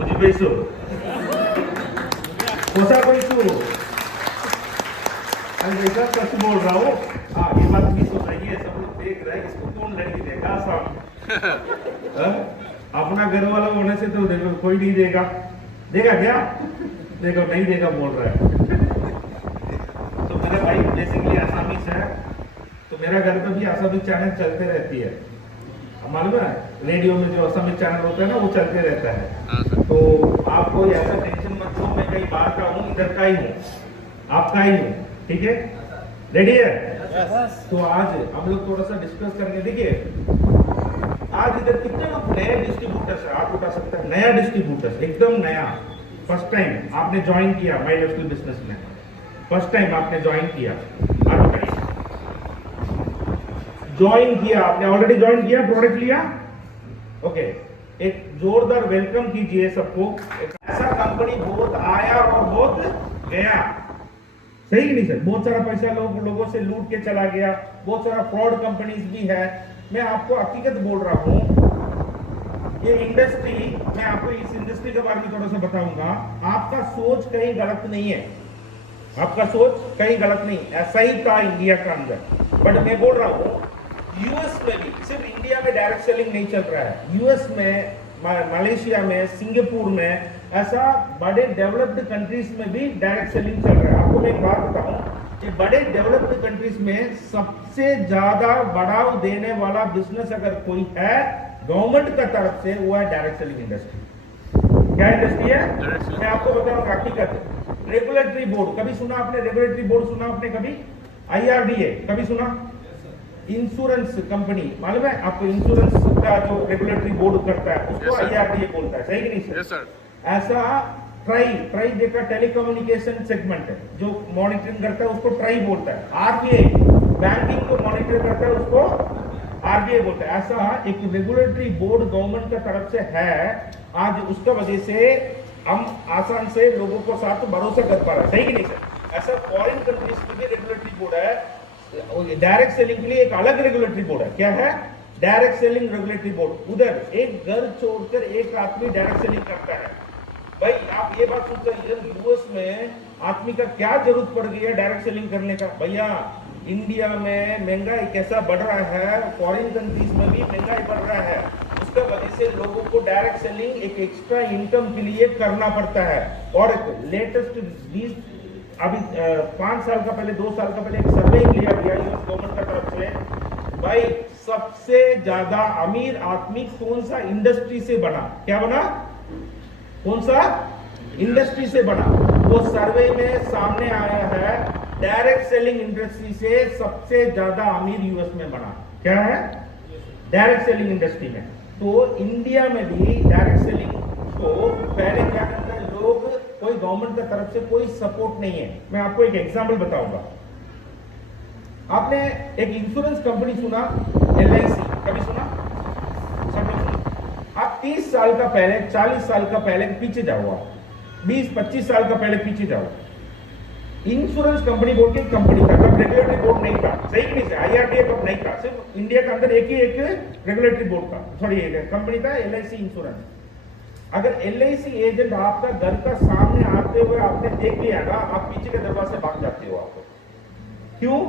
मुझे पैसो कोसा पैसो अरे बेटा सच बोल रहा हूँ। ये बात भी सुन रही है, सब लोग देख रहे हैं, इसको कौन लड़की देगा साहब। अपना घर वाला होने से तो देखो कोई नहीं देगा, देगा क्या? देखो नहीं देगा बोल रहा है। तो मेरे भाई बेसिकली आसामी से है, तो मेरा घर पे भी आसामी चैनल चलते रहती है, मालूम है रेडियो में जो आसामी चैनल होता है ना वो चलते रहता है। तो आपको ऐसा टेंशन मत लो, मैं कहीं बाहर का हूँ, इधर का ही हूँ, आपका ही हूँ, ठीक है? रेडी है? तो आज हम लोग थोड़ा सा डिस्कस करेंगे। देखिए आज इधर कितने लोग नए डिस्ट्रीब्यूटर्स है, आप उठा सकते हैं, नया डिस्ट्रीब्यूटर्स एकदम नया, फर्स्ट टाइम आपने ज्वाइन किया माय लाइफस्टाइल बिजनेस में, फर्स्ट टाइम आपने ज्वाइन किया, ज्वाइन किया आपने, ऑलरेडी ज्वाइन किया, प्रोडक्ट लिया, ओके। एक जोरदार वेलकम कीजिए सबको। ऐसा कंपनी बहुत आया और बहुत गया, सही नहीं सर? बहुत सारा पैसा लोगों से लूट के चला गया, बहुत सारा फ्रॉड कंपनीज भी है। मैं आपको हकीकत बोल रहा हूं, ये इंडस्ट्री, मैं आपको इस इंडस्ट्री के बारे में थोड़ा सा बताऊंगा। आपका सोच कहीं गलत नहीं है, आपका सोच कहीं गलत नहीं, ऐसा ही था इंडिया के अंदर। बट मैं बोल रहा हूं यूएस में भी, सिर्फ इंडिया में डायरेक्ट सेलिंग नहीं चल रहा है, यूएस में, मलेशिया में, सिंगापुर में, ऐसा बड़े डेवलप्ड कंट्रीज में भी डायरेक्ट सेलिंग चल रहा है। आपको मैं एक बात बताऊं, कि बड़े डेवलप्ड कंट्रीज में सबसे ज्यादा बढ़ाव देने वाला बिजनेस अगर कोई है गवर्नमेंट का तरफ से, वो है डायरेक्ट सेलिंग इंडस्ट्री। क्या इंडस्ट्री है? मैं आपको बताऊंगा हकीकत। रेगुलेटरी बोर्ड कभी सुना आपने? रेगुलेटरी बोर्ड सुना आपने कभी? IRDA कभी सुना? इंश्योरेंस कंपनी मालूम है आपको? इंश्योरेंस का जो रेगुलेटरी बोर्ड करता है उसको IRDA बोलता है, सही कि नहीं सर? Yes sir. ऐसा ट्राई देखा, टेलीकम्युनिकेशन सेगमेंट है जो मॉनिटरिंग करता है उसको ट्राई बोलता है। RBI बैंकिंग को मॉनिटर करता है उसको RBI बोलता है। ऐसा एक रेगुलेटरी बोर्ड गवर्नमेंट का तरफ से है। आज उसका वजह से हम आसान से लोगों को साथ भरोसा कर पा रहे हैं, सही कि नहीं सर? ऐसा फॉरेन कंट्रीज में भी रेगुलेटरी बोर्ड है, डायरेक्ट सेलिंग के लिए एक अलग रेगुलेटरी बोर्ड है। क्या है? Direct selling regulatory board. उधर एक घर छोड़कर एक आदमी डायरेक्ट सेलिंग करता है। भाई आप ये बात सोचते हैं यूएस में आदमी का क्या जरूरत पड़ गई है डायरेक्ट सेलिंग करने का? भैया इंडिया में महंगाई कैसा बढ़ रहा है, फॉरेन कंट्रीज में भी महंगाई बढ़ रहा है, उसका वजह से लोगों को डायरेक्ट सेलिंग एक एक्स्ट्रा इनकम के लिए करना पड़ता है। और लेटेस्ट 20 अभी 5 साल का पहले, 2 साल का पहले एक सर्वे लिया गया यूएस गवर्नमेंट की तरफ से। भाई सबसे ज्यादा अमीर आदमी कौन सा इंडस्ट्री से बना? क्या बना? कौन सा इंडस्ट्री से बना? वो सर्वे में सामने आया है, डायरेक्ट सेलिंग इंडस्ट्री से सबसे ज्यादा अमीर यूएस में बना। क्या है? डायरेक्ट सेलिंग इंडस्ट्री में। तो इंडिया में भी डायरेक्ट सेलिंग को पहले क्या करते हैं लोग, कोई गवर्नमेंट की तरफ से कोई सपोर्ट नहीं है। मैं आपको एक एग्जांपल बताऊंगा। आपने एक इंश्योरेंस कंपनी सुना, LIC कभी सुना? सब लोग सुना? आप 30 साल का पहले, 40 साल का पहले पीछे जाओ, आप 20-25 साल का पहले पीछे जाओ, इंश्योरेंस कंपनी बोल के कंपनी था, तब रेगुलेटरी बोर्ड नहीं था, सही कि नहीं? IRDA तब नहीं था, सिर्फ इंडिया के अंदर एक रेगुलेटरी बोर्ड था, सॉरी कंपनी था LIC इंश्योरेंस। अगर LIC एजेंट आपका घर का सामने आते हुए आपने देख लिया ना, आप पीछे के दरवाजे भाग जाते हो। आपको क्यों?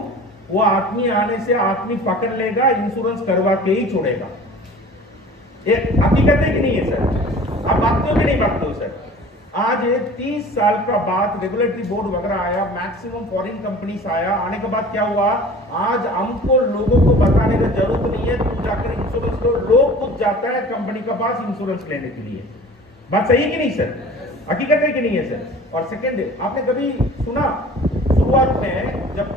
वो आदमी आने से आदमी पकड़ लेगा, इंश्योरेंस करवा के ही छोड़ेगा। ये हकीकत है कि नहीं है सर? आप भागते हो कि नहीं भागते हो सर? आज 30 साल का बाद रेगुलेटरी बोर्ड वगैरह आया, मैक्सिमम फॉरेन कंपनीज आया, आने के बाद क्या हुआ? आज हमको लोगों को बताने की जरूरत नहीं है, तुम जाकर इंश्योरेंस लो, लोग खुद जाता है कंपनी के पास इंश्योरेंस लेने के लिए। बात सही है कि नहीं सर? हकीकत है कि नहीं है सर? और सेकेंड, आपने कभी सुना शुरुआत में जब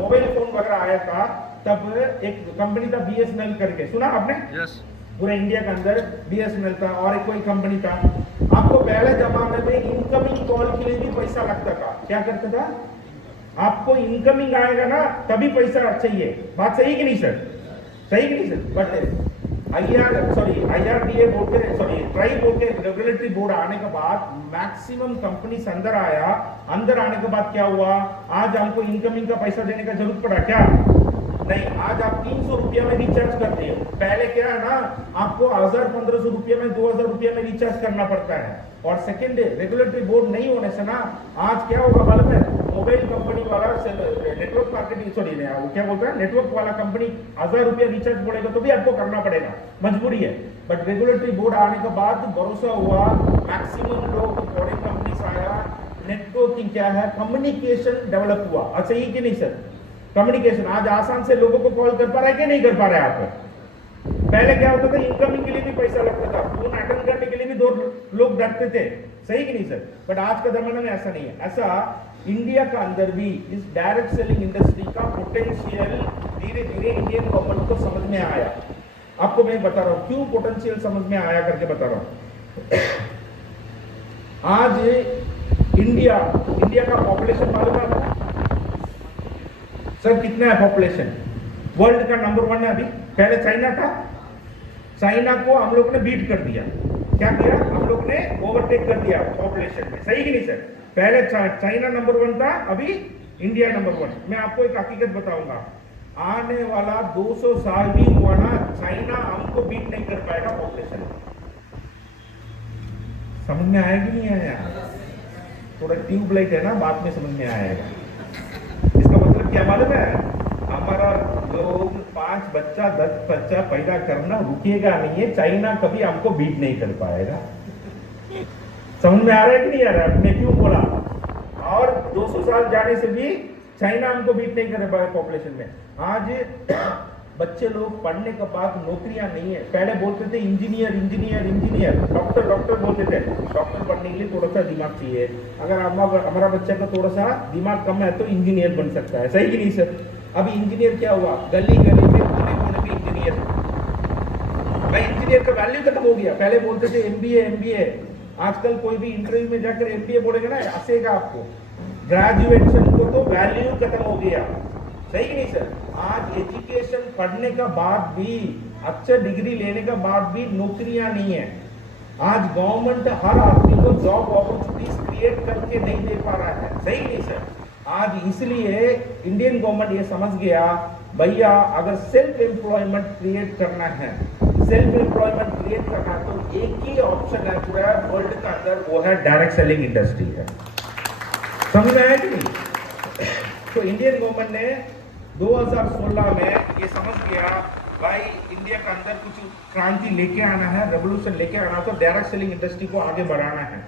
मोबाइल फोन वगैरह आया था, तब एक कंपनी था BSNL करके, सुना आपने? यस। पूरे इंडिया के अंदर BSNL था और एक कोई कंपनी था। आपको पहले जमाने में इनकमिंग कॉल के लिए भी पैसा लगता था। क्या करता था? आपको इनकमिंग आएगा ना तभी पैसा चाहिए। बात सही कि नहीं सर? सही कि नहीं सर? बट IRDA बोर्ड के, ट्राई बोर्ड के रेगुलेटरी बोर्ड आने के बाद मैक्सिमम कंपनीज अंदर आया। अंदर आने के बाद क्या हुआ? आज हमको इनकमिंग का पैसा देने का जरूरत पड़ा क्या? नहीं, आज आप 300 रुपया में रिचार्ज करते हो। पहले क्या है ना, आपको 1000-1500 रुपया में 2000 रुपया में रिचार्ज करना पड़ता है। और सेकेंड, रेगुलेटरी बोर्ड नहीं होने से ना आज क्या होगा मालूम है, मोबाइल कंपनी वाला नेटवर्क मार्केटिंग सॉरी वो क्या बोलता है, नेटवर्क वाला कंपनी 1000 रुपया रिचार्ज बोलेगा तो भी आपको करना पड़ेगा, मजबूरी है। बट रेगुलेटरी बोर्ड आने के बाद भरोसा हुआ, मैक्सिमम लोग फॉरेन कंपनीज आया, नेटवर्किंग क्या है, कम्युनिकेशन डेवलप हुआ। अच्छा ये कि नहीं सर, कम्युनिकेशन आज आसान से लोगों को कॉल कर पा रहा है कि नहीं कर पा रहे हैं आप? पहले क्या होता था, इनकमिंग के लिए भी पैसा लगता था, फोन अटेंड करने के लिए भी 2 लोग डरते थे, सही कि नहीं सर? बट आज का जमाना में ऐसा नहीं है। ऐसा इंडिया का अंदर भी इस डायरेक्ट सेलिंग इंडस्ट्री का पोटेंशियल धीरे धीरे इंडियन गवर्नमेंट को समझ में आया। आपको मैं बता रहा हूं क्यों पोटेंशियल समझ में आया करके बता रहा हूं। आज इंडिया का पॉपुलेशन मालूम है आपको सर कितना है? पॉपुलेशन वर्ल्ड का नंबर 1 है अभी। पहले चाइना था, चाइना को हम लोग ने बीट कर दिया। क्या किया? हम लोग ने ओवरटेक कर दिया पॉपुलेशन में, सही कि नहीं सर? पहले चाइना नंबर 1 था, अभी इंडिया नंबर 1। मैं आपको एक हकीकत बताऊंगा, आने वाला 200 साल भी हुआ ना, चाइना हमको बीट नहीं कर पाएगा पॉपुलेशन। समझ में आया कि नहीं आया? थोड़ा ट्यूबलाइट है ना, बाद में समझ में आएगा। इसका मतलब क्या मालूम है? हमारा लोग 5 बच्चा 10 बच्चा पैदा करना रुकेगा नहीं है, चाइना कभी हमको बीट नहीं कर पाएगा। समझ में आ रहा है कि नहीं आ रहा है? मैं क्यों बोला? और 200 साल जाने से भी चाइना हमको बीट नहीं कर पाएगा पॉपुलेशन में। आज बच्चे लोग पढ़ने के बाद नौकरियां नहीं है। पहले बोलते थे इंजीनियर, डॉक्टर बोलते थे। डॉक्टर बनने के लिए थोड़ा सा दिमाग चाहिए। अगर हमारा बच्चा का थोड़ा सा दिमाग कम है तो इंजीनियर बन सकता है, सही कि नहीं सर? अभी इंजीनियर क्या हुआ, गली गली में कोने में इंजीनियर। भाई इंजीनियर का वैल्यू खत्म हो गया। पहले बोलते थे एमबीए। आजकल कोई भी इंटरव्यू में जाकर एमबीए बोलेगा ना, हंसेगा आपको। ग्रेजुएशन को तो वैल्यू खत्म हो गया, सही कि नहीं सर? आज एजुकेशन पढ़ने का बाद भी, अच्छा डिग्री लेने का बाद भी नौकरियां नहीं है। आज गवर्नमेंट हर आदमी को जॉब अपॉर्चुनिटीज क्रिएट करके नहीं दे पा रहा है, सही नहीं सर? आज इसलिए इंडियन गवर्नमेंट ये समझ गया, भैया अगर सेल्फ एम्प्लॉयमेंट क्रिएट करना है तो एक ही ऑप्शन है पूरा वर्ल्ड का अंदर, वो है डायरेक्ट सेलिंग इंडस्ट्री है। समझ में आया कि नहीं? तो इंडियन गवर्नमेंट ने 2016 में ये समझ गया, भाई इंडिया के अंदर कुछ क्रांति लेके आना है, रेवोल्यूशन लेके आना, तो डायरेक्ट सेलिंग इंडस्ट्री को आगे बढ़ाना है।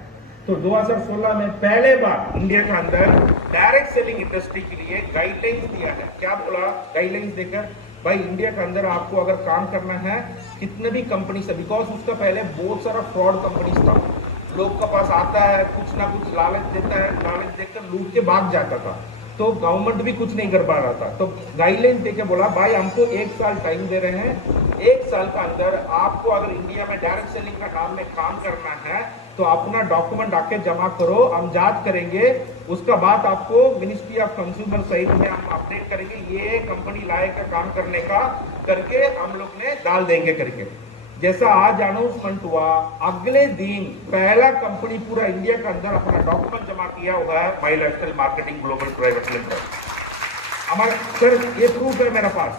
तो 2016 में पहले बार इंडिया के अंदर डायरेक्ट सेलिंग इंडस्ट्री के लिए गाइडलाइंस दिया है। क्या बोला गाइडलाइंस देकर? भाई इंडिया के अंदर आपको अगर काम करना है, कितने भी कंपनी से, बिकॉज उसका पहले बहुत सारा फ्रॉड कंपनीज था। लोग के पास आता है, कुछ ना कुछ लालच देता है, लालच देकर लूट के भाग जाता था, तो गवर्नमेंट भी कुछ नहीं कर पा रहा था। तो गाइडलाइन देके बोला, भाई हमको 1 साल टाइम दे रहे हैं, 1 साल का अंदर आपको अगर इंडिया में डायरेक्ट सेलिंग का नाम में काम करना है तो अपना डॉक्यूमेंट आके जमा करो, हम जांच करेंगे, उसका बाद आपको मिनिस्ट्री ऑफ कंज्यूमर साइट में हम अपडेट करेंगे, ये कंपनी लायक का काम करने का करके हम लोग ने डाल देंगे करके। जैसा आज अनाउंसमेंट हुआ, अगले दिन पहला कंपनी पूरा इंडिया के अंदर अपना डॉक्यूमेंट जमा किया हुआ है, my lifestyle marketing global private limited. हमारा सर ये प्रूफ है मेरे पास।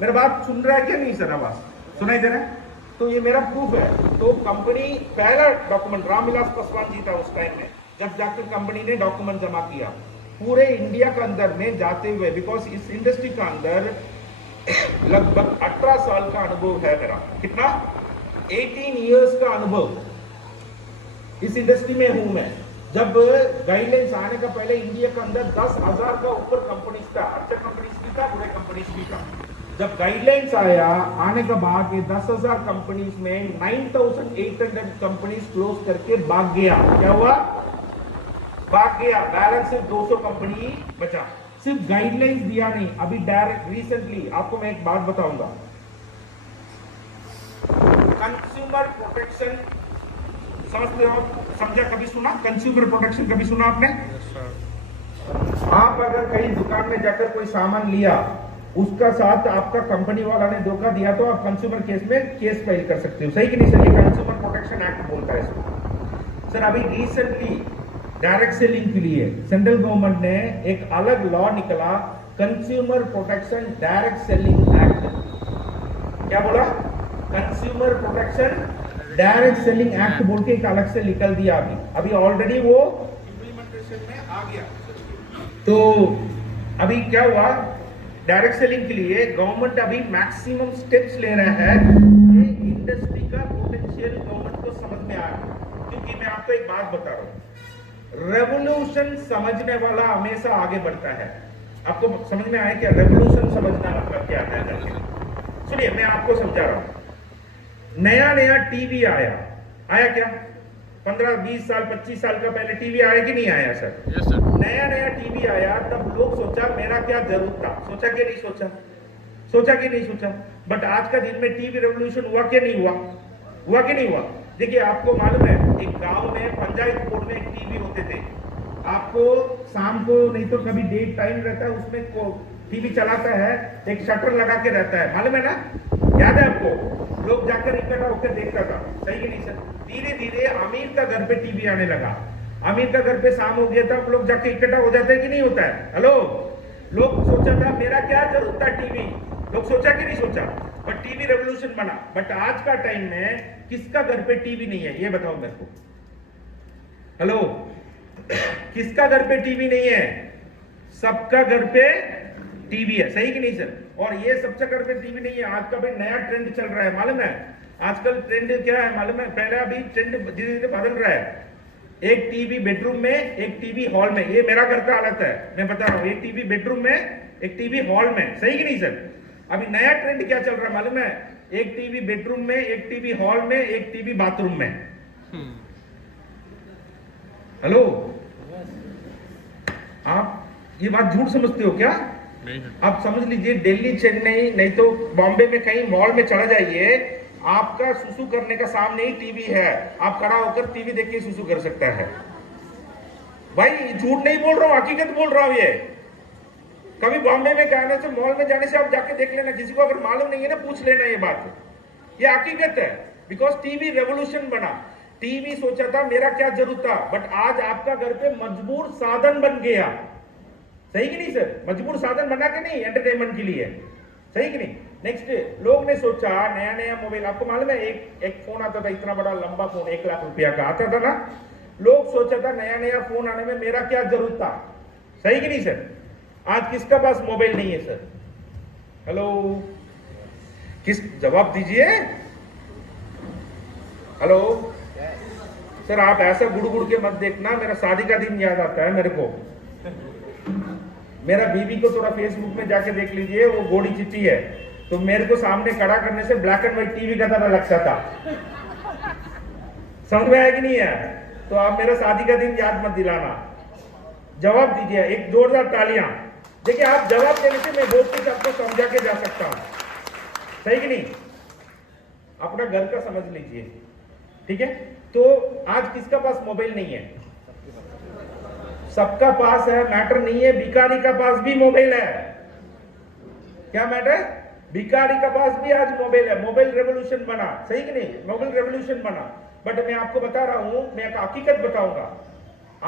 मेरा बात सुन रहा है क्या नहीं सर? आवाज सुनाई दे रहा है? तो ये मेरा प्रूफ है। तो कंपनी पहला डॉक्यूमेंट, रामविलास पासवान जी था उस टाइम में, जब जाकर कंपनी ने डॉक्यूमेंट जमा किया पूरे इंडिया के अंदर में जाते हुए, बिकॉज इस इंडस्ट्री का अंदर लगभग 18 साल का अनुभव है मेरा। कितना? 18 इयर्स का अनुभव इस इंडस्ट्री में हूं मैं। जब गाइडलाइंस आने का पहले इंडिया के अंदर 10,000 का ऊपर कंपनीज था, अच्छा कंपनीज भी था, बुरे कंपनीज भी था। जब गाइडलाइंस आया आने के बाद ये 10,000 कंपनीज में 9,800 कंपनीज क्लोज करके भाग गया। क्या हुआ? भाग गया। बैलेंस सिर्फ 200 कंपनी बचा। सिर्फ गाइडलाइंस दिया नहीं, अभी डायरेक्ट रिसेंटली आपको मैं एक बात बताऊंगा, कंज्यूमर प्रोटेक्शन समझते हो? समझा? कभी सुना कंज्यूमर प्रोटेक्शन? कभी सुना आपने? आप अगर कहीं दुकान में जाकर कोई सामान लिया, उसका साथ आपका कंपनी वाला ने धोखा दिया, तो आप कंज्यूमर केस में केस फाइल कर सकते हो, सही कि नहीं सर? ये कंज्यूमर प्रोटेक्शन एक्ट बोलता है इसको। सर अभी रिसेंटली डायरेक्ट सेलिंग के लिए सेंट्रल गवर्नमेंट ने एक अलग लॉ निकला, consumer protection direct selling act. क्या बोला? Consumer protection direct selling act बोल के एक अलग से निकल दिया अभी ऑलरेडी वो इम्प्लीमेंटेशन में आ गया। तो अभी क्या हुआ, डायरेक्ट सेलिंग के लिए गवर्नमेंट अभी मैक्सिमम स्टेप्स ले रहा है। ये इंडस्ट्री का पोटेंशियल गवर्नमेंट को समझ में आया, क्योंकि मैं आपको एक बात बता रहा हूं, रेवोल्यूशन समझने वाला हमेशा आगे बढ़ता है। आपको समझ में आया क्या रेवोल्यूशन समझना मतलब क्या है करके? सुनिए, मैं आपको समझा रहा हूं। नया नया टीवी आया क्या? 15, 20 साल, 25 साल का पहले टीवी आया कि नहीं आया सर? Yes sir. नया नया टीवी आया तब लोग सोचा मेरा क्या जरूरत था, सोचा कि नहीं सोचा? सोचा कि नहीं सोचा? बट आज का दिन में टीवी रेवोल्यूशन हुआ कि नहीं हुआ? हुआ कि नहीं हुआ? देखिए, आपको मालूम है एक गांव में पंचायत बोर्ड में एक टीवी होते थे। आपको शाम को नहीं तो कभी डेट टाइम रहता है, उसमें टीवी चलाता है, एक शटर लगा के रहता है, मालूम है ना? याद है आपको? लोग जाकर इकट्ठा होकर देखता था, सही कि नहीं सर? धीरे धीरे अमीर का घर पे टीवी आने लगा। अमीर का घर पे शाम हो गया था, लोग जाके इकट्ठा हो जाते हैं कि नहीं होता है? हेलो, लोग सोचा था मेरा क्या जरूरत था टीवी, लोग सोचा कि नहीं सोचा? बट टीवी रेवोल्यूशन बना। बट आज का टाइम में किसका घर पे टीवी नहीं है, ये बताओ मेरे को। हेलो, किसका घर पे टीवी नहीं है? सबका घर पे टीवी है, सही कि नहीं सर? और ये सबसे घर पे टीवी नहीं है। आज का भाई नया ट्रेंड चल रहा है, मालूम है? आजकल ट्रेंड क्या है मालूम है? पहले अभी ट्रेंड धीरे धीरे बदल रहा है। एक टीवी बेडरूम में, एक टीवी हॉल में। ये मेरा घर का हालत है, मैं बता रहा हूँ। एक टीवी बेडरूम में, एक टीवी हॉल में, सही कि नहीं सर? अभी नया ट्रेंड क्या चल रहा है मालूम है? एक टीवी बेडरूम में, एक टीवी हॉल में, एक टीवी बाथरूम में। हेलो, आप ये बात झूठ समझते हो क्या? नहीं। आप समझ लीजिए, दिल्ली, चेन्नई, नहीं तो बॉम्बे में कहीं मॉल में चला जाइए, आपका सुसु करने का सामने ही टीवी है। आप खड़ा होकर टीवी देख के सुसु कर सकता है। भाई झूठ नहीं बोल रहा हूं, हकीकत बोल रहा हूं। ये कभी बॉम्बे में जाने से, मॉल में जाने से आप जाके देख लेना। किसी को अगर मालूम नहीं है ना, पूछ लेना ये बात। ये हकीकत है, बिकॉज टीवी रेवोल्यूशन बना। टीवी सोचा था मेरा क्या जरूरत था, बट आज आपका घर पे मजबूर साधन बन गया, सही कि नहीं सर? मजबूर साधन बना के नहीं, एंटरटेनमेंट के लिए, सही कि नहीं? नेक्स्ट, लोग ने सोचा नया नया मोबाइल। आपको मालूम है एक फोन आता था, इतना बड़ा लंबा फोन, 1 लाख रुपया का आता था ना। लोग सोचा था नया नया फोन आने में मेरा क्या जरूरत था, सही कि नहीं सर? आज किसका पास मोबाइल नहीं है सर? हेलो, किस, जवाब दीजिए। हेलो सर, आप ऐसा गुड़ के मत देखना, मेरा शादी का दिन याद आता है मेरे को। मेरा बीवी को थोड़ा फेसबुक में जाके देख लीजिए, वो गोड़ी चिट्टी है। तो मेरे को सामने खड़ा करने से ब्लैक एंड व्हाइट टीवी का तरह लगता था। समझ में आया कि नहीं है? तो आप मेरा शादी का दिन याद मत दिलाना। जवाब दीजिए, एक जोरदार तालियां। देखिए, आप जवाब देने से मैं बहुत कुछ आपको समझा के जा सकता हूं, सही कि नहीं? अपना घर का समझ लीजिए, ठीक है? तो आज किसका पास मोबाइल नहीं है? सबका पास है, मैटर नहीं है। भिखारी का पास भी मोबाइल है। क्या मैटर? भिखारी का पास भी आज मोबाइल है। मोबाइल रेवोल्यूशन बना, सही कि नहीं? मोबाइल रेवोल्यूशन बना। बट मैं आपको बता रहा हूं, मैं एक हकीकत बताऊंगा।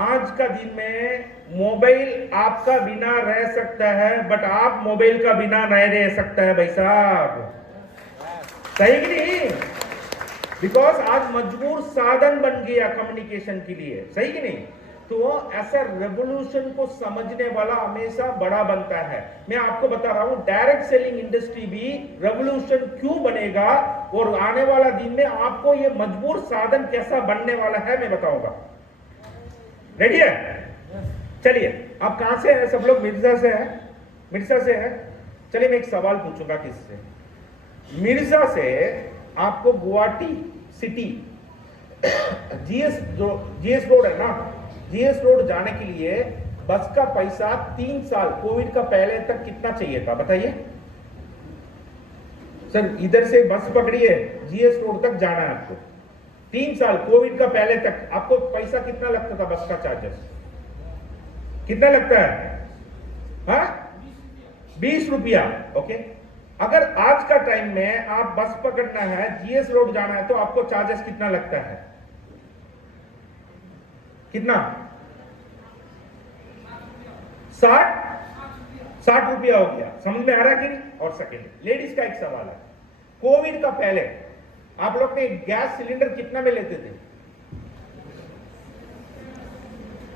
आज का दिन में मोबाइल आपका बिना रह सकता है, बट आप मोबाइल का बिना नहीं रह सकता है भाई साहब, सही कि नहीं? बिकॉज आज मजबूर साधन बन गया कम्युनिकेशन के लिए, सही कि नहीं? तो ऐसा रेवोल्यूशन को समझने वाला हमेशा बड़ा बनता है। मैं आपको बता रहा हूं, डायरेक्ट सेलिंग इंडस्ट्री भी रेवोल्यूशन क्यों बनेगा, और आने वाला दिन में आपको ये मजबूर साधन कैसा बनने वाला है, मैं बताऊंगा। रेडी है? चलिए, आप कहां से हैं? सब लोग मिर्जा से हैं? मिर्जा से हैं? चलिए, मैं एक सवाल पूछूंगा किससे। मिर्जा से आपको गुवाहाटी सिटी जीएस रोड है ना, जीएस रोड जाने के लिए बस का पैसा 3 साल कोविड का पहले तक कितना चाहिए था, बताइए सर? इधर से बस पकड़िए, जीएस रोड तक जाना है आपको। 3 साल कोविड का पहले तक आपको पैसा कितना लगता था? बस का चार्जेस कितना लगता है? हाँ, 20 रुपया। ओके, अगर आज का टाइम में आप बस पकड़ना है, जीएस रोड जाना है, तो आपको चार्जेस कितना लगता है? कितना? 60 60 रुपया हो गया। समझ में आ रहा है कि नहीं? और सेकेंड लेडीज का एक सवाल है, कोविड का पहले आप लोग ने गैस सिलेंडर कितना में लेते थे?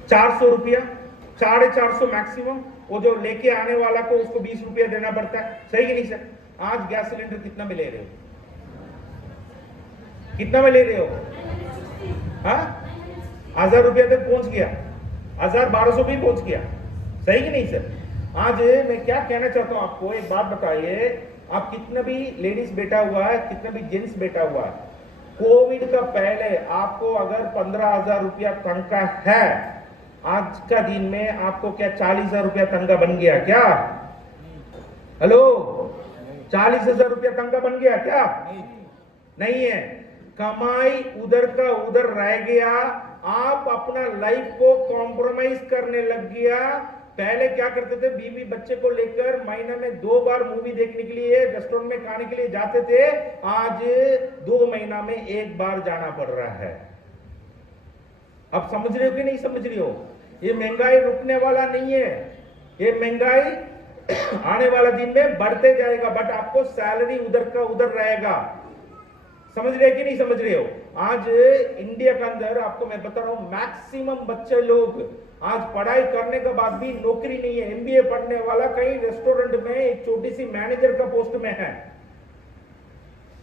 400 रुपया, 450 मैक्सिमम। वो जो लेके आने वाला को उसको 20 रुपया देना पड़ता है, सही कि नहीं सर? आज गैस सिलेंडर कितना में ले रहे हो? कितना में ले रहे हो? हाँ, 1000 रुपया तक पहुंच गया, 1200 भी पहुंच गया, सही कि नहीं सर? आज मैं क्या कहना चाहता हूं आपको, एक बात बताइए, आप कितना भी लेडीज बैठा हुआ है, कितना भी जेंट्स बैठा हुआ है, कोविड का पहले आपको अगर 15,000 रुपया तनख्वाह है, आज का दिन में आपको क्या 40,000 रुपया तनख्वाह बन गया क्या? हेलो, 40,000 रुपया तनख्वाह बन गया क्या? नहीं है। कमाई उधर का उधर रह गया, आप अपना लाइफ को कॉम्प्रोमाइज करने लग गया। पहले क्या करते थे, बीवी बच्चे को लेकर महीने में 2 बार मूवी देखने के लिए, रेस्टोरेंट में खाने के लिए जाते थे, आज 2 महीना में 1 बार जाना पड़ रहा है। अब समझ रहे हो कि नहीं समझ रहे हो? ये महंगाई रुकने वाला नहीं है, ये महंगाई आने वाला दिन में बढ़ते जाएगा, बट आपको सैलरी उधर का उधर रहेगा। समझ रहे कि नहीं समझ रहे हो? आज इंडिया के अंदर आपको मैं बता रहा हूं, मैक्सिमम बच्चे लोग आज पढ़ाई करने के बाद भी नौकरी नहीं है। एमबीए पढ़ने वाला कहीं रेस्टोरेंट में एक छोटी सी मैनेजर का पोस्ट में है,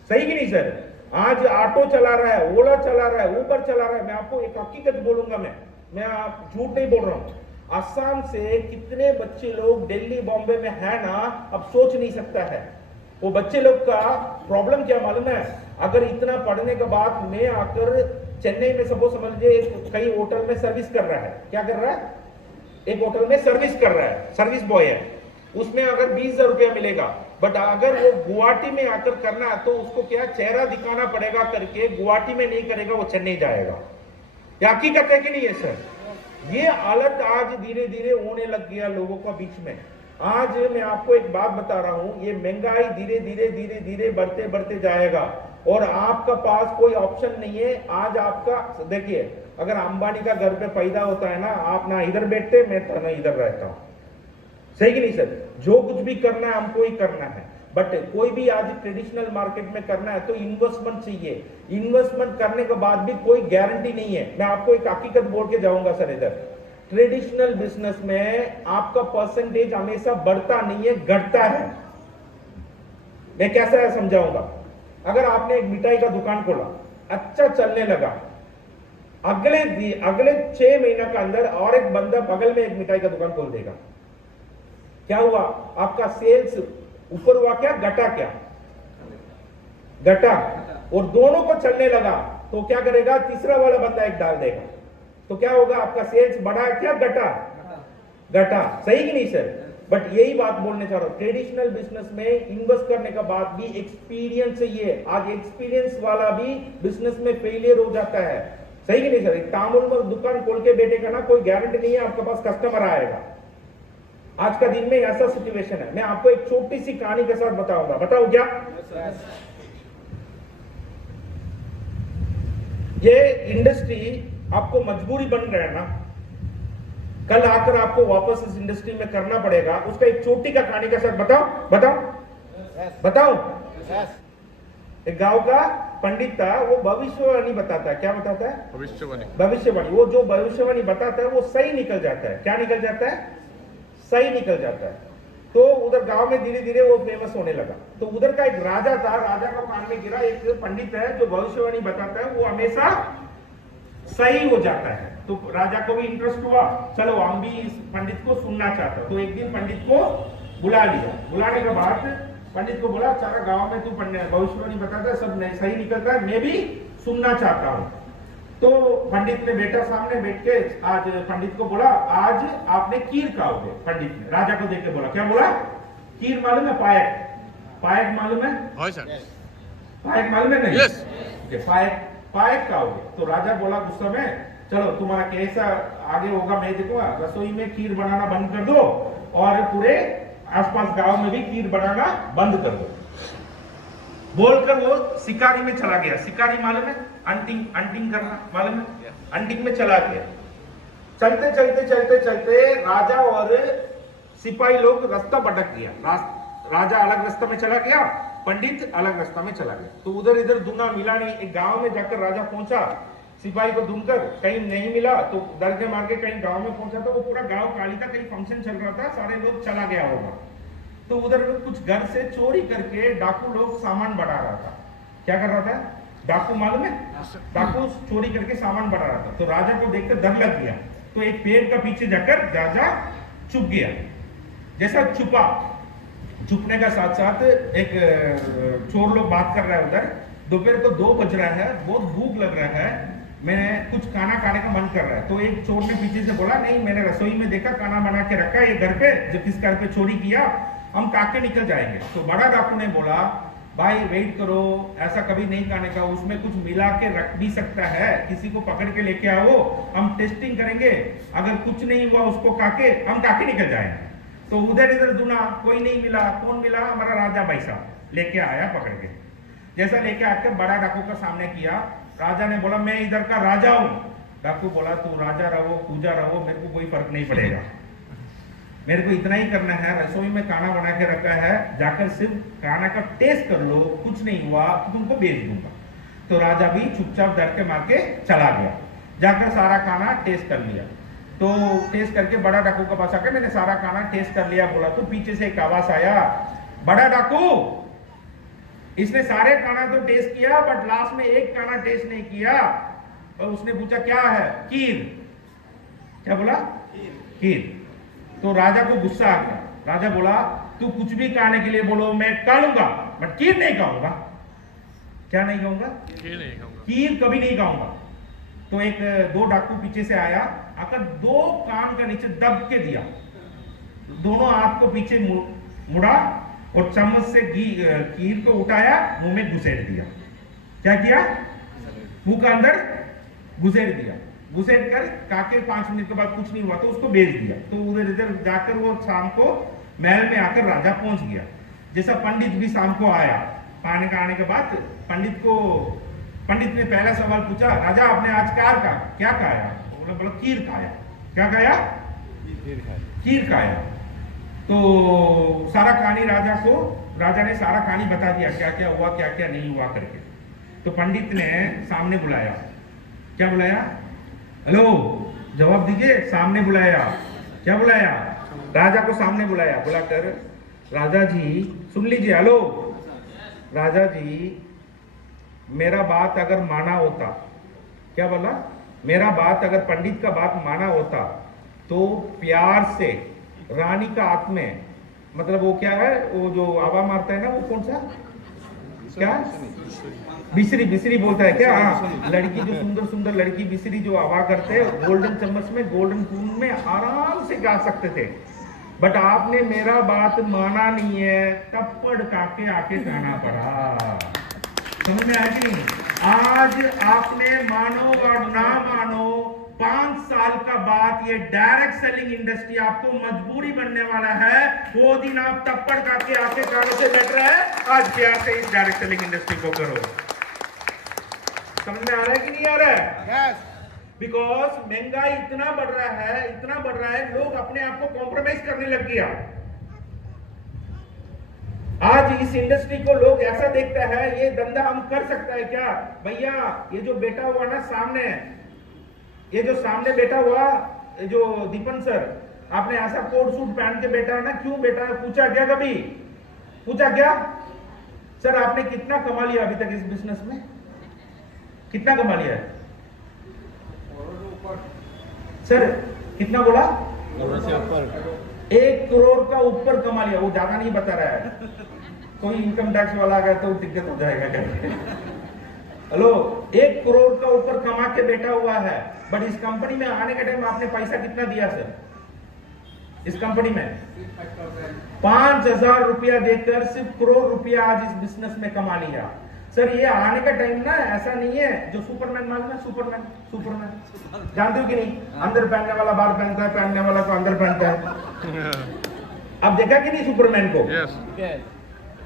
सही कि नहीं सर? आज ऑटो चला रहा है, ओला चला रहा है, ऊबर चला रहा है। मैं आपको एक हकीकत बोलूंगा, मैं आप झूठ नहीं बोल रहा हूं। असम से कितने बच्चे लोग दिल्ली बॉम्बे में है ना, अब सोच नहीं सकता है। वो बच्चे लोग का प्रॉब्लम क्या मालूम है? अगर इतना पढ़ने के बाद में आकर चेन्नई में सपोज समझ लीजिए कहीं होटल में सर्विस कर रहा है, क्या कर रहा है? एक होटल में सर्विस कर रहा है, सर्विस बॉय है, उसमें अगर 20,000 रुपया मिलेगा, बट अगर वो गुवाहाटी में आकर करना है तो उसको क्या चेहरा दिखाना पड़ेगा करके गुवाहाटी में नहीं करेगा, वो चेन्नई जाएगा। क्या हकीकत है कि नहीं है सर? ये हालत आज धीरे धीरे होने लग गया लोगों का बीच में। आज मैं आपको एक बात बता रहा हूं, ये महंगाई धीरे धीरे धीरे धीरे बढ़ते बढ़ते जाएगा और आपका पास कोई ऑप्शन नहीं है। आज आपका देखिए, अगर अंबानी का घर पे पैदा होता है ना, आप ना इधर बैठते, मैं तो ना इधर रहता हूं, सही कि नहीं सर? जो कुछ भी करना है हमको ही करना है, बट कोई भी आज ट्रेडिशनल मार्केट में करना है तो इन्वेस्टमेंट चाहिए। इन्वेस्टमेंट करने के बाद भी कोई गारंटी नहीं है। मैं आपको एक हकीकत बोल के जाऊंगा सर, इधर ट्रेडिशनल बिजनेस में आपका परसेंटेज हमेशा बढ़ता नहीं है, घटता है। मैं कैसा समझाऊंगा? अगर आपने एक मिठाई का दुकान खोला, अच्छा चलने लगा, अगले 6 महीने के अंदर और एक बंदा बगल में एक मिठाई का दुकान खोल देगा, क्या हुआ? आपका सेल्स ऊपर हुआ क्या, घटा क्या? घटा। और दोनों को चलने लगा तो क्या करेगा? तीसरा वाला बंदा एक डाल देगा, तो क्या होगा? आपका सेल्स बढ़ा क्या घटा? घटा, सही कि नहीं सर? बट यही बात बोलने चाह रहा हूं, ट्रेडिशनल बिजनेस में इन्वेस्ट करने के बाद भी एक्सपीरियंस चाहिए। आज एक्सपीरियंस वाला भी बिजनेस में फेलियर हो जाता है, सही कि नहीं सर? तामुल में दुकान खोल के बैठेगा ना, कोई गारंटी नहीं है आपके पास कस्टमर आएगा। आज का दिन में ऐसा सिचुएशन है। मैं आपको एक छोटी सी कहानी के साथ बताऊंगा, बताऊं क्या? ये इंडस्ट्री आपको मजबूरी बन रहा है ना, कल आकर आपको वापस इस इंडस्ट्री में करना पड़ेगा। उसका एक छोटी का कहानी के साथ बताओ। एक गांव का पंडित था, वो भविष्यवाणी बताता है। क्या बताता है? भविष्यवाणी। वो जो भविष्यवाणी बताता है वो सही निकल जाता है। क्या निकल जाता है? सही निकल जाता है। तो उधर गांव में धीरे धीरे वो फेमस होने लगा। तो उधर का एक राजा था, राजा को कान में गिरा एक पंडित है जो भविष्यवाणी बताता है, वो हमेशा सही हो जाता है। तो राजा को भी इंटरेस्ट हुआ, चलो हम भी इस पंडित को सुनना चाहता हूं। तो एक दिन पंडित को बुला लिया। बुलाने के बाद पंडित को बोला, सारा गांव में तू भविष्यवाणी बताता है, सब सही निकलता है, मैं भी सुनना चाहता हूं। तो पंडित ने बेटा सामने बैठ के आज पंडित को बोला, आज आपने खीर खाओगे। पंडित ने राजा को देख के बोला, क्या बोला? खीर मालूम है? पायक मालूम है? पायक मालूम है? नहीं। yes. पायक खाओगे। तो राजा बोला गुस्सा में, चलो तुम्हारा कैसा आगे होगा मैं देखूंगा, रसोई में खीर बनाना बंद कर दो और पूरे आसपास गांव में भी खीर बनाना बंद कर दो। बोलकर वो शिकारी में चला गया। शिकारी मालूम है? अंटिंग करना मालूम है? अंटिंग में चला गया। चलते चलते राजा और सिपाही लोग रास्ता भटक गया, राजा अलग रास्ते में चला गया, पंडित अलग रास्ता में चला गया। तो उधर इधर ढूंढा, मिला नहीं। एक गांव में जाकर राजा पहुंचा, सिपाही को ढूंढकर कहीं नहीं मिला, तो डर के मार के कहीं गांव में पहुंचा, तो वो पूरा गांव खाली था, कहीं फंक्शन चल रहा था, सारे लोग चला गया होगा। तो उधर कुछ घर से चोरी करके डाकू लोग सामान बढ़ा रहा था। क्या कर रहा था? डाकू मालूम है? डाकू चोरी करके सामान बढ़ा रहा था। तो राजा को देखकर डर लग गया, तो एक पेड़ का पीछे जाकर राजा छुप गया। जैसा छुपने का साथ साथ एक चोर लोग बात कर रहा है उधर। दोपहर को 2 बज रहा है, बहुत भूख लग रहा है, मैं कुछ खाना खाने का मन कर रहा है। तो एक चोर ने पीछे से बोला, नहीं मैंने रसोई में देखा खाना बना के रखा है, ये घर पे जब किस घर पे चोरी किया, हम काके निकल जाएंगे। तो बड़ा डाकू ने बोला, भाई वेट करो, ऐसा कभी नहीं खाने का, उसमें कुछ मिला के रख भी सकता है, किसी को पकड़ के लेके आओ, हम टेस्टिंग करेंगे, अगर कुछ नहीं हुआ उसको हम काके निकल जाएंगे। तो उधर इधर ढूंढा, कोई नहीं मिला। कौन मिला? हमारा राजा भाई साहब लेके आया पकड़ के। जैसा लेके आकर बड़ा डाकू का सामने किया, राजा ने बोला, मैं इधर का राजा हूं। डाकू बोला, तू राजा रहो पूजा रहो, मेरे को कोई फर्क नहीं पड़ेगा, मेरे को इतना ही करना है, रसोई में खाना बना के रखा है, जाकर सिर्फ खाना का टेस्ट कर लो, कुछ नहीं हुआ तो तुमको बेच दूंगा। तो राजा भी चुपचाप डर के मार के चला गया, जाकर सारा खाना टेस्ट कर लिया। तो टेस्ट करके बड़ा डाकू के पास आकर, मैंने सारा खाना टेस्ट कर लिया बोला, तो पीछे से एक आवाज आया, बड़ा डाकू, इसने सारे खाना तो टेस्ट किया बट लास्ट में एक खाना टेस्ट नहीं किया। और उसने पूछा क्या है? खीर। क्या बोला? खीर। तो राजा को गुस्सा आ गया। राजा बोला, तू कुछ भी खाने के लिए बोलो, मैं खा लूंगा बट खीर नहीं खाऊंगा। क्या नहीं खाऊंगा? खीर नहीं खाऊंगा, खीर कभी नहीं खाऊंगा। तो एक 2 डाकू पीछे से आया, आकर 2 कान का नीचे दब के दिया, दोनों हाथ को पीछे मुड़ा और चम्मच से खीर को उठाया, मुंह में घुसेड़ दिया। क्या किया? मुंह का अंदर घुसेड़ दिया। घुसेड़ कर काके 5 मिनट के बाद कुछ नहीं हुआ तो उसको बेच दिया। तो उधर इधर जाकर वो शाम को महल में आकर राजा पहुंच गया। जैसा पंडित भी शाम को आया, खाने का आने के बाद पंडित ने पहला सवाल पूछा, राजा आपने आज क्या खाया? बोला खीर खाया। क्या खाया? खीर खाया। तो सारा कहानी राजा ने सारा कहानी बता दिया, क्या क्या हुआ क्या क्या नहीं हुआ करके। तो पंडित ने सामने बुलाया। क्या बुलाया? हेलो, जवाब दीजिए। सामने बुलाया। क्या बुलाया? राजा को सामने बुलाया। बुलाकर, राजा जी सुन लीजिए। हेलो राजा जी, मेरा बात अगर माना होता, क्या बोला? मेरा बात अगर पंडित का बात माना होता तो प्यार से रानी का हाथ में, मतलब वो क्या है, वो जो आवा मारता है ना, वो कौन सा, क्या बिसरी बोलता है क्या? हाँ, लड़की जो सुंदर सुंदर लड़की बिसरी जो आवा करते हैं, गोल्डन चम्मच में गोल्डन स्पून में आराम से गा सकते थे, बट आपने मेरा बात माना नहीं है, टप्पड़ काके आके गाना पड़ा। समझ में आया कि नहीं? आज आपने मानो और ना मानो, 5 साल का बाद ये डायरेक्ट सेलिंग इंडस्ट्री आपको मजबूरी बनने वाला है। वो दिन आप टप्पड़ काके आके गाने से लड़ रहे हैं, आज प्यार से इस डायरेक्ट सेलिंग इंडस्ट्री को करो। समझ में आ रहा है कि नहीं आ रहा है? yes. बिकॉज महंगाई इतना बढ़ रहा है, लोग अपने आप को कॉम्प्रोमाइज करने लग गया। आज इस इंडस्ट्री को लोग ऐसा देखता है, ये धंधा हम कर सकता है क्या? भैया ये जो बैठा हुआ ना सामने, ये जो सामने बैठा हुआ जो दीपन सर, आपने ऐसा कोट सूट पहन के बैठा है ना, क्यों बैठा है? पूछा क्या कभी? पूछा क्या? सर आपने कितना कमा लिया अभी तक इस बिजनेस में? कितना कमा लिया है सर? कितना बोला? 1 करोड़ का ऊपर कमा लिया। वो ज्यादा नहीं बता रहा है, कोई इनकम टैक्स वाला आ गया तो दिक्कत हो जाएगा क्या? हेलो, 1 करोड़ का ऊपर कमा के बैठा हुआ है, बट इस कंपनी में आने के टाइम आपने पैसा कितना दिया सर? इस कंपनी में 5,000 रुपया देकर सिर्फ करोड़ रुपया आज इस बिजनेस में कमा लिया। सर ये आने का टाइम ना ऐसा नहीं है, जो सुपरमैन मालूम है? सुपरमैन जानते हो कि नहीं? अंदर पहनने वाला बाहर पहनता है, पहनने वाला को अंदर पहनता है। अब देखा कि नहीं सुपरमैन को?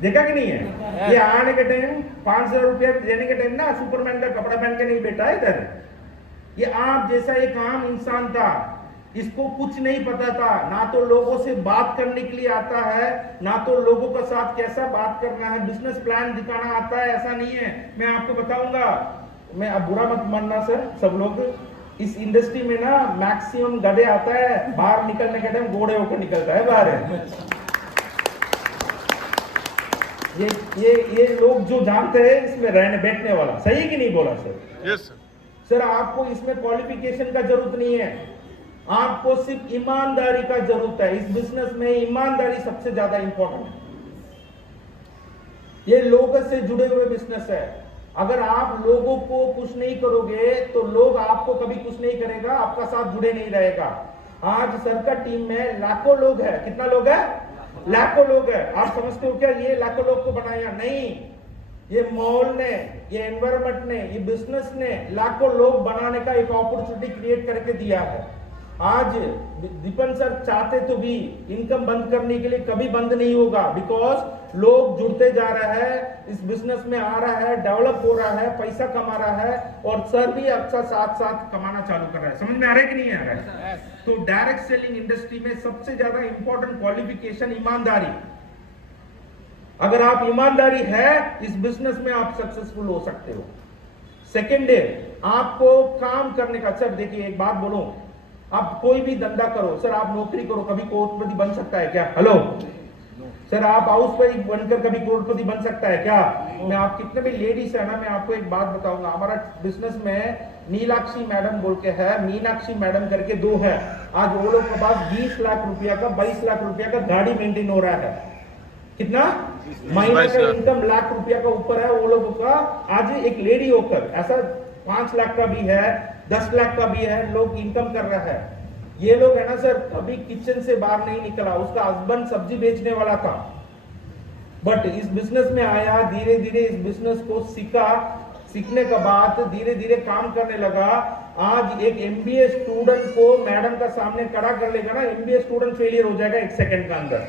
देखा कि नहीं है? ये आने के टाइम 5,000 रुपया देने के टाइम ना सुपरमैन का कपड़ा पहन के नहीं बैठा है इधर। ये आप जैसा एक आम इंसान था, इसको कुछ नहीं पता था, ना तो लोगों से बात करने के लिए आता है, ना तो लोगों के साथ कैसा बात करना है, बिजनेस प्लान दिखाना आता है, ऐसा नहीं है। मैं आपको बताऊंगा, मैं अब बुरा मत मानना सर, सब लोग इस इंडस्ट्री में ना मैक्सिमम गधे आता है, बाहर निकलने के टाइम घोड़े होकर निकलता है बाहर। ये लोग जो जानते हैं इसमें रहने बैठने वाला, सही कि नहीं बोला सर? यस सर आपको इसमें क्वालिफिकेशन का जरूरत नहीं है, आपको सिर्फ ईमानदारी का जरूरत है। इस बिजनेस में ईमानदारी सबसे ज्यादा इंपॉर्टेंट है। ये लोगों से जुड़े हुए बिजनेस है। अगर आप लोगों को कुछ नहीं करोगे तो लोग आपको कभी कुछ नहीं करेगा, आपका साथ जुड़े नहीं रहेगा। आज सर का टीम में लाखों लोग है। कितना लोग है? लाखों लोग है। आप समझते हो क्या ये लाखों लोग को बनाया? नहीं, ये माहौल ने, ये एनवायरमेंट ने, ये बिजनेस ने लाखों लोग बनाने का एक अपॉर्चुनिटी क्रिएट करके दिया है। आज दीपन सर चाहते तो भी इनकम बंद करने के लिए कभी बंद नहीं होगा, बिकॉज लोग जुड़ते जा रहे हैं, इस बिजनेस में आ रहा है, डेवलप हो रहा है, पैसा कमा रहा है, और सर भी अच्छा साथ साथ कमाना चालू कर रहा है। समझ में आ रहा है कि नहीं आ रहा है? तो डायरेक्ट सेलिंग इंडस्ट्री में सबसे ज्यादा इंपॉर्टेंट क्वालिफिकेशन ईमानदारी। अगर आप ईमानदारी है इस बिजनेस में आप सक्सेसफुल हो सकते हो। सेकेंड है आपको काम करने का। सर देखिए एक बात बोलो, आप कोई भी धंधा करो, सर आप नौकरी करो, कभी करोड़पति बन सकता है क्या? हेलो सर, आप हाउस वाइफ बनकर कभी करोड़पति बन सकता है क्या? मैं आप कितने भी लेडीज है ना, मैं आपको एक बात बताऊंगा, हमारा बिजनेस में नीलाक्षी मैडम बोल के है, मीनाक्षी मैडम करके दो है। आज वो लोग के पास 20 लाख रुपया का, 22 लाख रुपया का गाड़ी मेंटेन हो रहा है। कितना महीने का इनकम लाख रुपया का ऊपर है वो लोगों का। आज एक लेडी होकर ऐसा 5 लाख का भी है, 10 लाख का भी है, लोग इनकम कर रहा है। ये लोग है ना सर, अभी किचन से बाहर नहीं निकला, उसका हस्बैंड सब्जी बेचने वाला था, बट इस बिजनेस में आया, धीरे धीरे इस बिजनेस को सीखा, सीखने के बाद धीरे धीरे काम करने लगा। आज एक एमबीए स्टूडेंट को मैडम का सामने खड़ा कर लेगा ना, एमबीए स्टूडेंट फेलियर हो जाएगा 1 सेकंड के अंदर।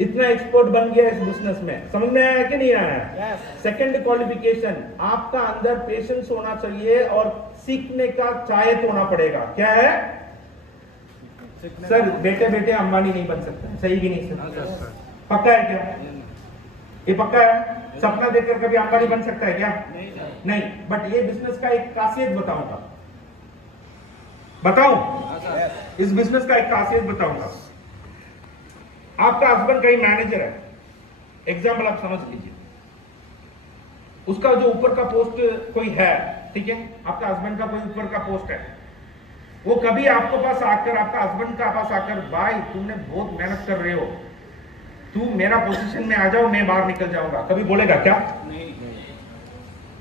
इतना एक्सपर्ट बन गया इस बिजनेस में। समझ में आया कि नहीं आया? सेकंड क्वालिफिकेशन, आपका अंदर पेशेंस होना चाहिए और सीखने का चाहत होना पड़ेगा। क्या है सर? बेटे बेटे अंबानी नहीं बन सकते, सही कि नहीं सर? पक्का है क्या? ये पक्का है? सपना देखकर कभी अंबानी बन सकता है क्या? नहीं। बट ये बिजनेस का एक खासियत बताऊंगा, बताऊं? इस बिजनेस का एक खासियत बताऊंगा। आपका हस्बैंड कहीं मैनेजर है, एग्जाम्पल आप समझ लीजिए, उसका जो ऊपर का पोस्ट कोई है, ठीक है, आपका हस्बैंड का कोई ऊपर का पोस्ट है, वो कभी आपको पास आकर, आपका हस्बैंड का पास आकर, भाई तुमने बहुत मेहनत कर रहे हो, तू मेरा पोजीशन में आ जाओ, मैं बाहर निकल जाऊंगा, कभी बोलेगा क्या? नहीं।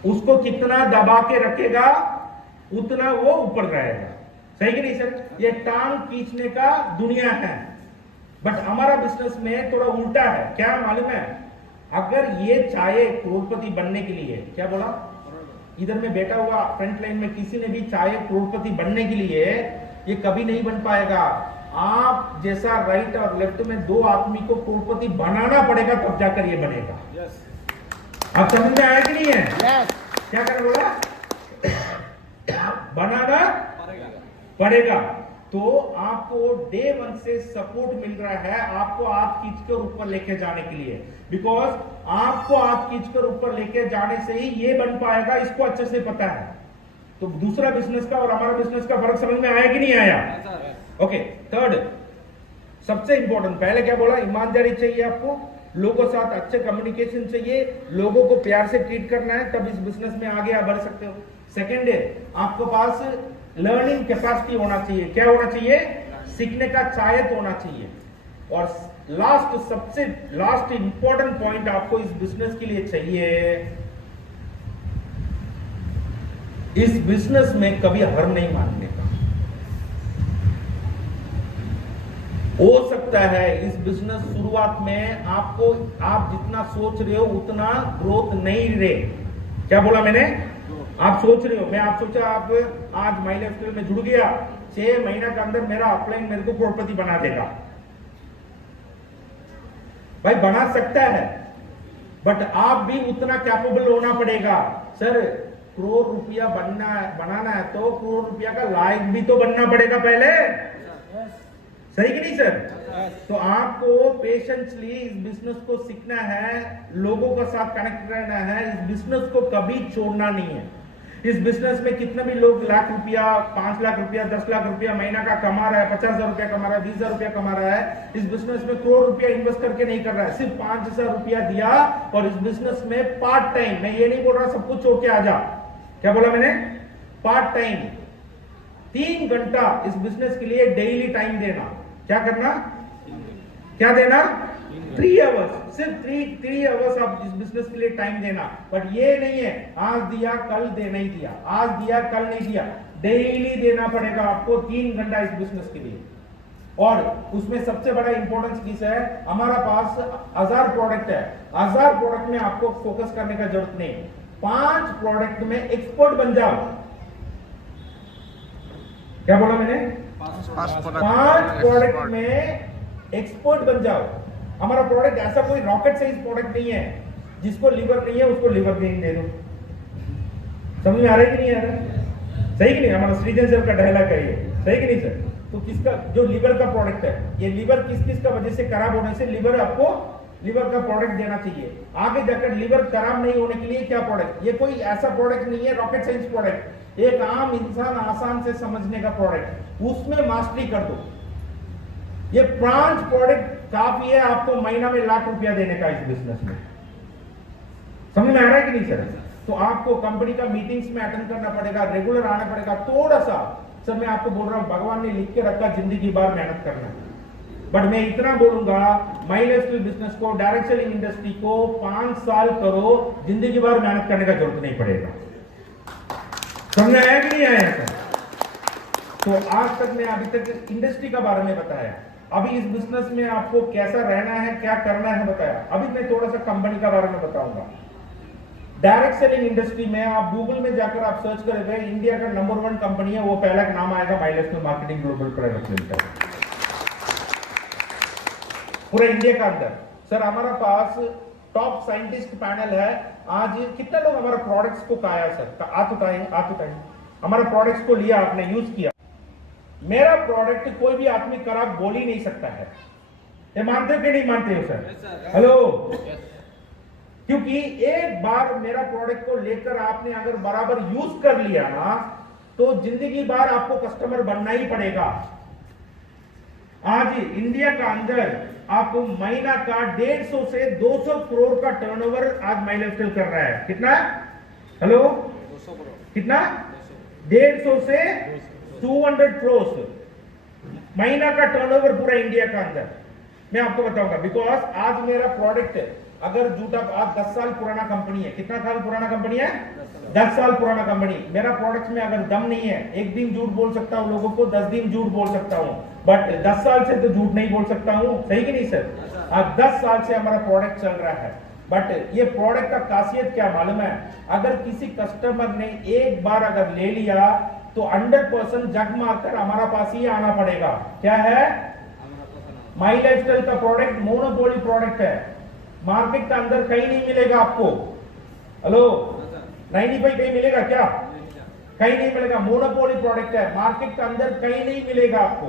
उसको कितना दबा के रखेगा उतना वो ऊपर रहेगा। सही कि नहीं सर? ये टांग खींचने का दुनिया है। बट हमारा बिजनेस में थोड़ा उल्टा है। क्या मालूम है? अगर ये चाहे करोड़पति बनने के लिए, क्या बोला? इधर में बैठा हुआ फ्रंट लाइन में किसी ने भी चाहे करोड़पति बनने के लिए, ये कभी नहीं बन पाएगा। आप जैसा राइट और लेफ्ट में 2 आदमी को करोड़पति बनाना पड़ेगा, तब जाकर ये बनेगा। आप समझ में आया कि नहीं है? क्या करना बोला? बनाना पड़ेगा। तो आपको डे 1 से सपोर्ट मिल रहा है, आपको हाथ खींचकर ऊपर लेके जाने के लिए, बिकॉज आपको हाथ खींचकर ऊपर लेके जाने से ही ये बन पाएगा, इसको अच्छे से पता है। तो दूसरा बिजनेस का और हमारा बिजनेस का फर्क समझ में आया कि नहीं आया? ओके। थर्ड, सबसे इंपॉर्टेंट, पहले क्या बोला? ईमानदारी चाहिए आपको, लोगों के साथ अच्छे कम्युनिकेशन चाहिए, लोगों को प्यार से ट्रीट करना है, तब इस बिजनेस में आगे आप बढ़ सकते हो। सेकेंड है, आपके पास लर्निंग कैपेसिटी होना चाहिए। क्या होना चाहिए? सीखने का चाहत होना चाहिए। और लास्ट, सबसे लास्ट इंपॉर्टेंट पॉइंट आपको इस बिजनेस के लिए चाहिए, इस बिजनेस में कभी हार नहीं मानने का। हो सकता है इस बिजनेस शुरुआत में आपको, आप जितना सोच रहे हो उतना ग्रोथ नहीं रहे। क्या बोला मैंने? आप सोच रहे हो, मैं आप सोचा आप आज माई लाइफस्टाइल में जुड़ गया, 6 महीना के अंदर मेरा अपलाइन मेरे को करोड़पति बना देगा। भाई बना सकता है, बट आप भी उतना कैपेबल होना पड़ेगा। सर करोड़ रुपया बनाना है तो करोड़ रुपया का लायक भी तो बनना पड़ेगा पहले, सही कि नहीं सर? तो आपको पेशेंसली इस बिजनेस को सीखना है, लोगों के साथ कनेक्ट रहना है, इस बिजनेस को कभी छोड़ना नहीं है। इस बिजनेस में कितने भी लोग लाख रुपया, 5 लाख रुपया, 10 लाख रुपया महीना का कमा रहा है, 50,000 रुपया कमा रहा है, 20,000 रुपया कमा रहा है, इस बिजनेस में करोड़ रुपया इन्वेस्ट करके नहीं कर रहा है, सिर्फ 5,000 रुपया दिया और इस बिजनेस में पार्ट टाइम, मैं ये नहीं बोल रहा सब कुछ छोड़ के आ जा, क्या बोला मैंने? पार्ट टाइम 3 घंटा इस बिजनेस के लिए डेली टाइम देना। क्या करना? क्या देना? 3 आवर्स, सिर्फ 3 आवर्स आप इस बिजनेस के लिए टाइम देना। बट ये नहीं है आज दिया कल दे नहीं दिया, आज दिया कल नहीं दिया, डेली देना पड़ेगा आपको 3 घंटा इस बिजनेस के लिए। और उसमें सबसे बड़ा इंपॉर्टेंस किस है, हमारा पास 1000 प्रोडक्ट है, 1000 प्रोडक्ट में आपको फोकस करने का जरूरत नहीं, 5 प्रोडक्ट में एक्सपर्ट बन जाओ। क्या बोला मैंने? 5 प्रोडक्ट में एक्सपर्ट बन जाओ। हमारा प्रोडक्ट ऐसा कोई रॉकेट साइंस प्रोडक्ट नहीं है, जिसको लीवर नहीं है उसको लीवर दे दो। समझ में आ रहा है कि नहीं आ रहा? सही कि नहीं? हमारा सृजन सर का डायलॉग है ये, सही कि नहीं सर? तो किसका जो लीवर का प्रोडक्ट है, ये लीवर किस किस का वजह से खराब होने से लीवर आपको लीवर का प्रोडक्ट देना चाहिए। आगे जाकर लीवर खराब नहीं होने के लिए क्या प्रोडक्ट, ये कोई ऐसा प्रोडक्ट नहीं है रॉकेट साइंस प्रोडक्ट, एक आम इंसान आसान से समझने का प्रोडक्ट, उसमें मास्टरी कर दो। ये 5 प्रोडक्ट काफी है आपको महीना में लाख रुपया देने का इस बिजनेस में। समझ में आ रहा है कि नहीं सर? तो आपको कंपनी का मीटिंग्स में अटेंड करना पड़ेगा, रेगुलर आना पड़ेगा। थोड़ा सा सर मैं आपको बोल रहा हूं, भगवान ने लिख के रखा जिंदगी भर मेहनत करना, बट मैं इतना बोलूंगा माई लाइफस्टाइल बिजनेस को, डायरेक्ट सेलिंग इंडस्ट्री को 5 साल करो, जिंदगी भर मेहनत करने का जरूरत नहीं पड़ेगा। समझ आया कि नहीं आया सर? तो आज तक मैं अभी तक इंडस्ट्री का बारे में बताया, अभी इस बिजनेस में आपको कैसा रहना है, क्या करना है बताया। अभी मैं थोड़ा सा कंपनी का बारे में बताऊंगा। डायरेक्ट सेलिंग इंडस्ट्री में आप गूगल में जाकर आप सर्च करेंगे, इंडिया का नंबर 1 कंपनी है, वो पहला नाम आएगा my lifestyle marketing global private limited, पूरा इंडिया का अंदर। सर हमारा पास टॉप साइंटिस्ट पैनल है। आज कितने लोग हमारे प्रोडक्ट्स को खाया सर? हाथ उठाइए। हमारे प्रोडक्ट्स को लिया, आपने यूज किया। मेरा प्रोडक्ट कोई भी आदमी खराब बोल ही नहीं सकता है, ये मानते हो कि नहीं मानते हो सर? हेलो, क्योंकि एक बार मेरा प्रोडक्ट को लेकर आपने अगर बराबर यूज कर लिया ना, तो जिंदगी भर आपको कस्टमर बनना ही पड़ेगा। आज इंडिया का अंदर आपको महीना का 150 से 200 करोड़ का टर्नओवर आज माई लाइफस्टाइल कर रहा है। कितना? हेलो, 200 करोड़। कितना? 150 से 200 करोड़ महीना का टर्नओवर पूरा इंडिया का अंदर। मैं आपको बताऊंगा, बिकॉज आज मेरा प्रोडक्ट अगर झूठा, आज 10 साल पुराना कंपनी है। कितना साल पुराना कंपनी है? 10 साल पुराना कंपनी। मेरा प्रोडक्ट में अगर दम नहीं है, एक दिन झूठ बोल सकता हूं लोगों को, 10 दिन झूठ बोल सकता हूं, बट 10 साल से तो झूठ नहीं बोल सकता हूं, सही कि नहीं सर? आज 10 साल से हमारा प्रोडक्ट चल रहा है। बट ये प्रोडक्ट का खासियत क्या मालूम है? अगर किसी कस्टमर ने एक बार अगर ले लिया तो 100% जग मारकर हमारा पास ही आना पड़ेगा। क्या है? माई लाइफस्टाइल का प्रोडक्ट मोनोपोली प्रोडक्ट है, मार्केट के अंदर कहीं नहीं मिलेगा आपको। हेलो, 95 कहीं मिलेगा क्या? कहीं नहीं मिलेगा। मोनोपोली प्रोडक्ट है, मार्केट के अंदर कहीं नहीं मिलेगा आपको।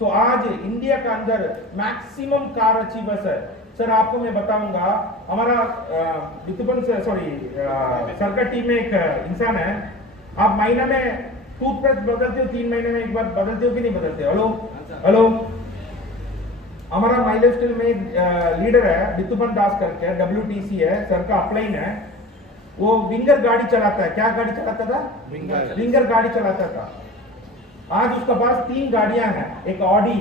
तो आज इंडिया का अंदर मैक्सिमम कार अचीवर्स है। सर आपको मैं बताऊंगा, हमारा वितुपन सर का टीम में एक इंसान है, आप महीना में टूथब्रश बदलते हो, 3 महीने में एक बार बदलते हो कि नहीं बदलते? हेलो, हमारा माई लाइफस्टाइल में लीडर है वितुपन दास करके, WTC है, सर का अपलाइन है, वो विंगर गाड़ी चलाता है। क्या गाड़ी चलाता था? विंगर गाड़ी चलाता था। आज उसका पास 3 गाड़ियां हैं, एक ऑडी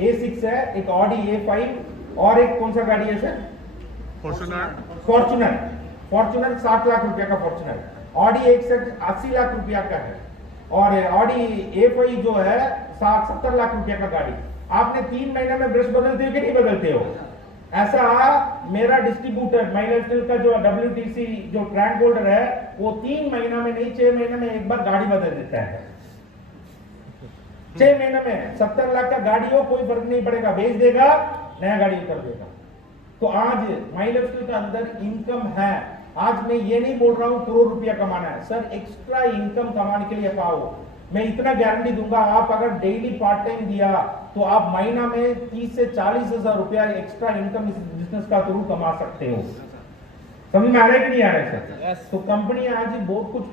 A6 है, एक ऑडी A5 और एक कौन सा गाड़ी है सर? फॉर्च्यूनर 60 लाख रुपया का फॉर्च्यूनर। ऑडी A6 80 लाख रुपया का है और ऑडी A5 जो है 70 लाख रुपया का गाड़ी। आपने 3 महीने में ब्रश बदलते हो कि नहीं बदलते हो? ऐसा मेरा डिस्ट्रीब्यूटर माई लाइफस्टाइल का जो WTC जो ट्रैक होल्डर है, वो 3 महीना में नहीं 6 महीने में एक बार गाड़ी बदल देता है। 6 महीने में 70 लाख का गाड़ी हो, कोई फर्क नहीं पड़ेगा, बेच देगा, नया गाड़ी कर देगा। तो आज माई लाइफस्टाइल का अंदर इनकम है, आज मैं ये नहीं बोल रहा हूं करोड़ रुपया कमाना है सर, एक्स्ट्रा इनकम कमाने के लिए पाओ। मैं इतना गारंटी दूंगा, आप अगर डेली पार्ट टाइम दिया तो आप महीना में 30 से 40 हजार रुपया एक्स्ट्रा इनकम इस बिजनेस का थ्रू कमा सकते हो। समझ में आ रहा है कि नहीं आ रहा है सर? Yes. तो कंपनी आज ही बहुत कुछ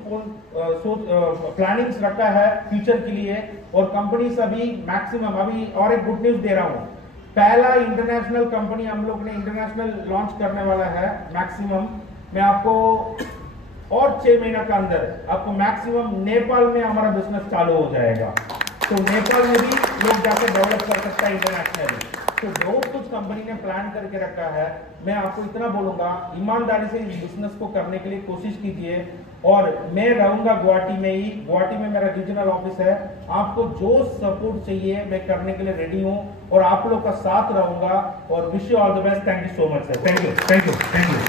प्लानिंग्स रखा है फ्यूचर के लिए, और कंपनी अभी मैक्सिमम, अभी और एक गुड न्यूज दे रहा हूं, पहला इंटरनेशनल कंपनी हम लोग ने इंटरनेशनल लॉन्च करने वाला है मैक्सिमम। मैं आपको और 6 महीना का अंदर आपको मैक्सिमम नेपाल में हमारा बिजनेस चालू हो जाएगा, तो नेपाल में भी लोग जाकर डेवलप कर सकता है इंटरनेशनली। तो बहुत कुछ कंपनी ने प्लान करके रखा है। मैं आपको इतना बोलूंगा, ईमानदारी से इस बिजनेस को करने के लिए कोशिश कीजिए, और मैं रहूंगा गुवाहाटी में ही, गुवाहाटी में मेरा रीजनल ऑफिस है। आपको जो सपोर्ट चाहिए मैं करने के लिए रेडी हूं, और आप लोग का साथ रहूंगा, और wish you all the best. Thank you so much sir, thank you, thank you, thank you.